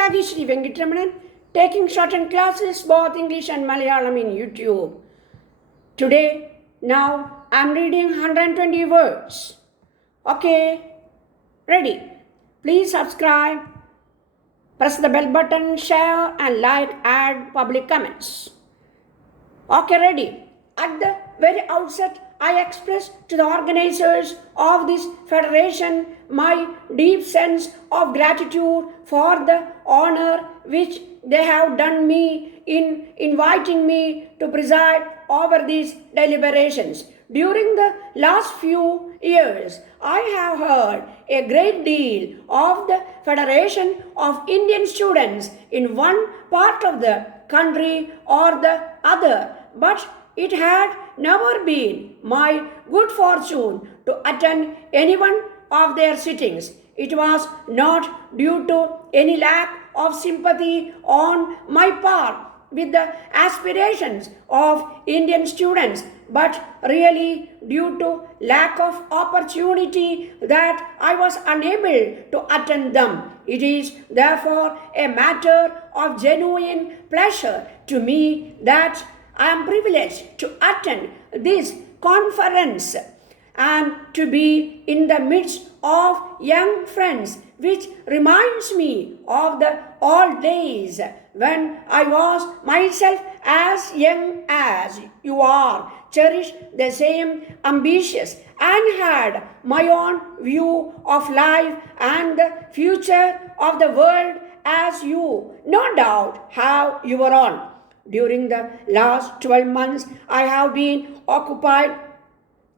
Rajeshri Venkatramanan, taking certain classes, both English and Malayalam in YouTube. Today, now, I'm reading 120 words. Okay, ready? Please subscribe, press the bell button, share and like, add public comments. Okay, ready? At the very outset, I express to the organizers of this federation my deep sense of gratitude for the honor which they have done me in inviting me to preside over these deliberations. During the last few years, I have heard a great deal of the Federation of Indian Students in one part of the country or the other, but it had never been my good fortune to attend any one of their sittings. It was not due to any lack of sympathy on my part with the aspirations of Indian students, but really due to lack of opportunity that I was unable to attend them. It is therefore a matter of genuine pleasure to me that I am privileged to attend this conference and to be in the midst of young friends, which reminds me of the old days when I was myself as young as you are, cherished the same ambitious, and had my own view of life and the future of the world as you, no doubt, have your own. During the last 12 months, I have been occupied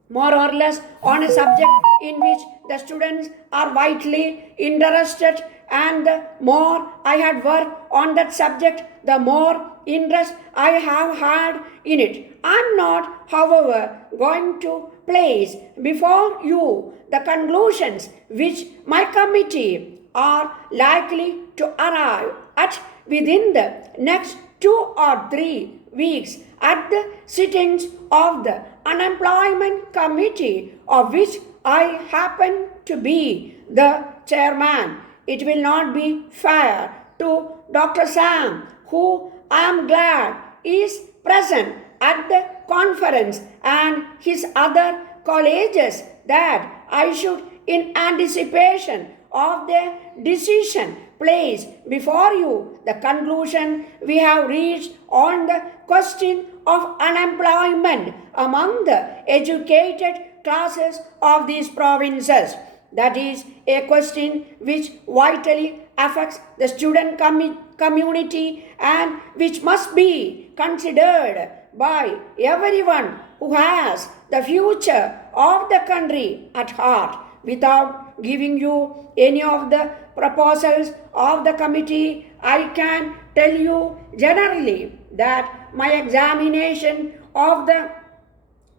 more or less on a subject in which the students are vitally interested, and the more I had worked on that subject, the more interest I have had in it. I am not, however, going to place before you the conclusions which my committee are likely to arrive at within the next 2 or 3 weeks at the sittings of the Unemployment Committee, of which I happen to be the chairman. It will not be fair to Dr. Sam, who I am glad is present at the conference, and his other colleagues, that I should, in anticipation of their decision, place before you the conclusion we have reached on the question of unemployment among the educated classes of these provinces. That is a question which vitally affects the student community and which must be considered by everyone who has the future of the country at heart. Without giving you any of the proposals of the committee, I can tell you generally that my examination of the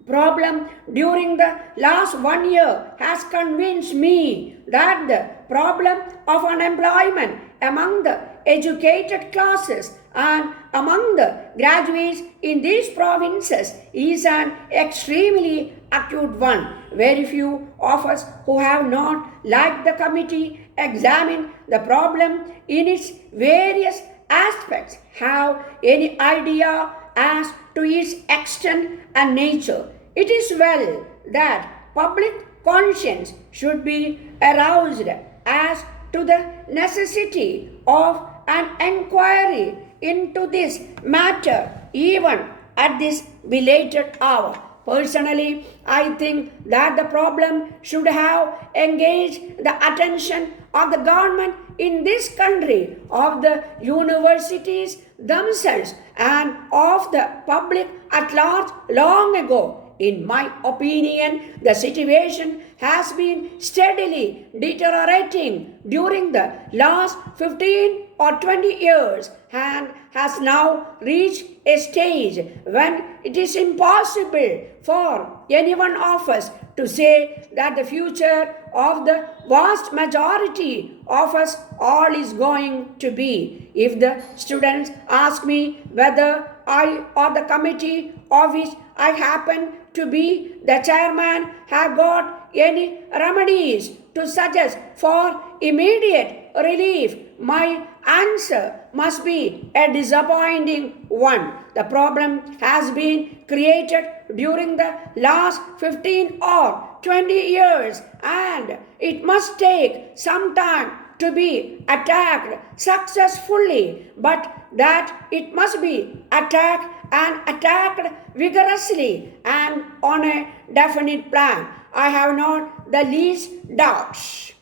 problem during the last 1 year has convinced me that the problem of unemployment among the educated classes and among the graduates in these provinces is an extremely acute one. Very few of us who have not, like the committee, examined the problem in its various aspects have any idea as to its extent and nature. It is well that public conscience should be aroused as to the necessity of an inquiry into this matter even at this belated hour. Personally, I think that the problem should have engaged the attention of the government in this country, of the universities themselves, and of the public at large long ago. In my opinion, the situation has been steadily deteriorating during the last 15 or 20 years and has now reached a stage when it is impossible for any one of us to say that the future of the vast majority of us all is going to be. If the students ask me whether I or the committee of which I happen to be the chairman have got any remedies to suggest for immediate relief, my answer must be a disappointing one. The problem has been created during the last 15 or 20 years and it must take some time to be attacked successfully, but that it must be attacked and attacked vigorously and on a definite plan. I have not the least doubts.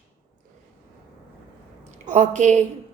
Okay.